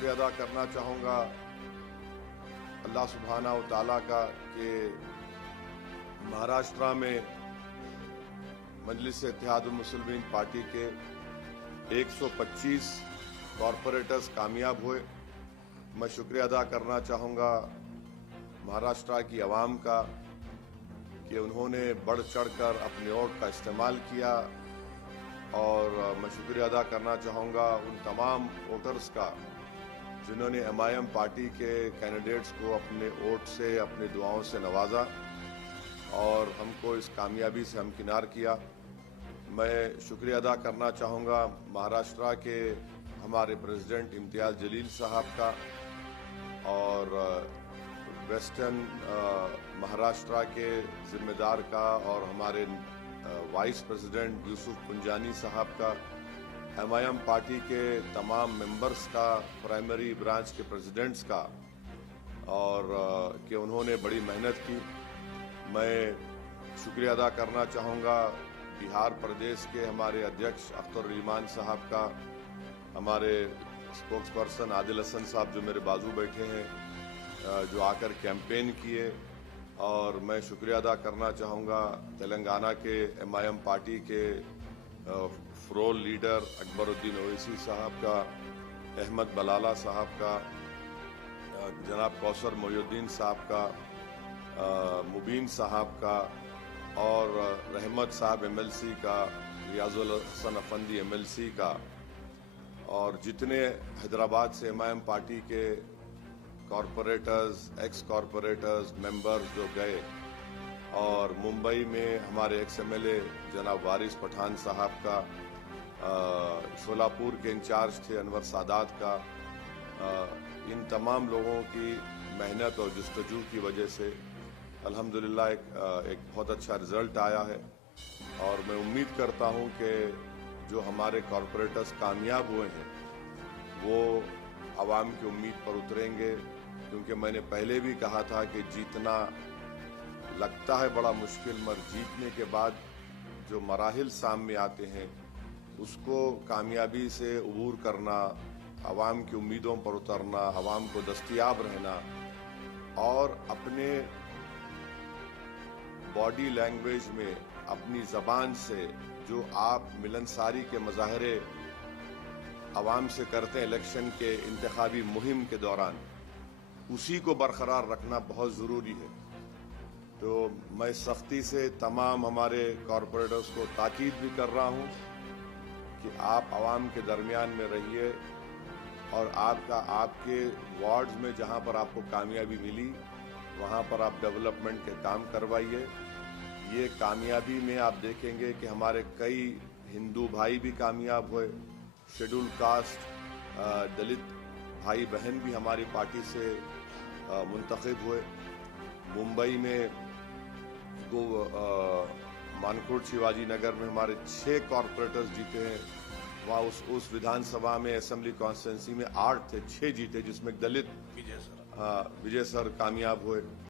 شکریہ ادا کرنا چاہوں گا اللہ سبحانہ و تعالیٰ کا کہ مہاراشٹرا میں مجلس اتحاد المسلمین پارٹی کے 125 کارپوریٹرز کامیاب ہوئے. میں شکریہ ادا کرنا چاہوں گا مہاراشٹرا کی عوام کا کہ انہوں نے بڑھ چڑھ کر اپنے ووٹ کا استعمال کیا، اور میں شکریہ ادا کرنا چاہوں گا ان تمام ووٹرز کا جنہوں نے MIM پارٹی کے کینڈیڈیٹس کو اپنے ووٹ سے، اپنے دعاؤں سے نوازا اور ہم کو اس کامیابی سے ہمکنار کیا. میں شکریہ ادا کرنا چاہوں گا مہاراشٹرا کے ہمارے پریزیڈنٹ امتیاز جلیل صاحب کا، اور ویسٹرن مہاراشٹرا کے ذمہ دار کا، اور ہمارے وائس پریزیڈنٹ یوسف پنجانی صاحب کا، MIM پارٹی کے تمام ممبرز کا، پرائمری برانچ کے پریزیڈنٹس کا، اور کہ انہوں نے بڑی محنت کی. میں شکریہ ادا کرنا چاہوں گا بہار پردیش کے ہمارے ادھیکش اختر الرحمان صاحب کا، ہمارے اسپوکس پرسن عادل حسن صاحب جو میرے بازو بیٹھے ہیں، جو آ کر کیمپین کیے. اور میں شکریہ ادا کرنا چاہوں گا تلنگانہ کے MIM پارٹی کے فرول لیڈر اکبر الدین اویسی صاحب کا، احمد بلالہ صاحب کا، جناب کوثر محی الدین صاحب کا، مبین صاحب کا، اور رحمت صاحب MLC کا، ریاض الحسن افندی MLC کا، اور جتنے حیدرآباد سے MIM پارٹی کے کارپوریٹرز، ایکس کارپوریٹرز، ممبرز جو گئے، اور ممبئی میں ہمارے ایکس MLA جناب وارث پٹھان صاحب کا، شولاپور کے انچارج تھے انور سادات کا، ان تمام لوگوں کی محنت اور جستجو کی وجہ سے الحمدللہ ایک بہت اچھا رزلٹ آیا ہے. اور میں امید کرتا ہوں کہ جو ہمارے کارپوریٹرز کامیاب ہوئے ہیں وہ عوام کی امید پر اتریں گے، کیونکہ میں نے پہلے بھی کہا تھا کہ جیتنا لگتا ہے بڑا مشکل، مگر جیتنے کے بعد جو مراحل سامنے آتے ہیں اس کو کامیابی سے عبور کرنا، عوام کی امیدوں پر اترنا، عوام کو دستیاب رہنا، اور اپنے باڈی لینگویج میں، اپنی زبان سے جو آپ ملنساری کے مظاہرے عوام سے کرتے ہیں الیکشن کے انتخابی مہم کے دوران، اسی کو برقرار رکھنا بہت ضروری ہے. تو میں سختی سے تمام ہمارے کارپوریٹرز کو تاکید بھی کر رہا ہوں کہ آپ عوام کے درمیان میں رہیے، اور آپ کے وارڈز میں جہاں پر آپ کو کامیابی ملی وہاں پر آپ ڈیولپمنٹ کے کام کروائیے. یہ کامیابی میں آپ دیکھیں گے کہ ہمارے کئی ہندو بھائی بھی کامیاب ہوئے، شیڈول کاسٹ دلت بھائی بہن بھی ہماری پارٹی سے منتخب ہوئے. ممبئی میں مانکوٹ شیواجی نگر میں ہمارے 6 کارپوریٹرز جیتے ہیں. وہاں اس ودھان سبھا میں اسمبلی کانسٹیٹنسی میں 8 تھے، 6 جیتے، جس میں ایک دلت وجے سر کامیاب ہوئے.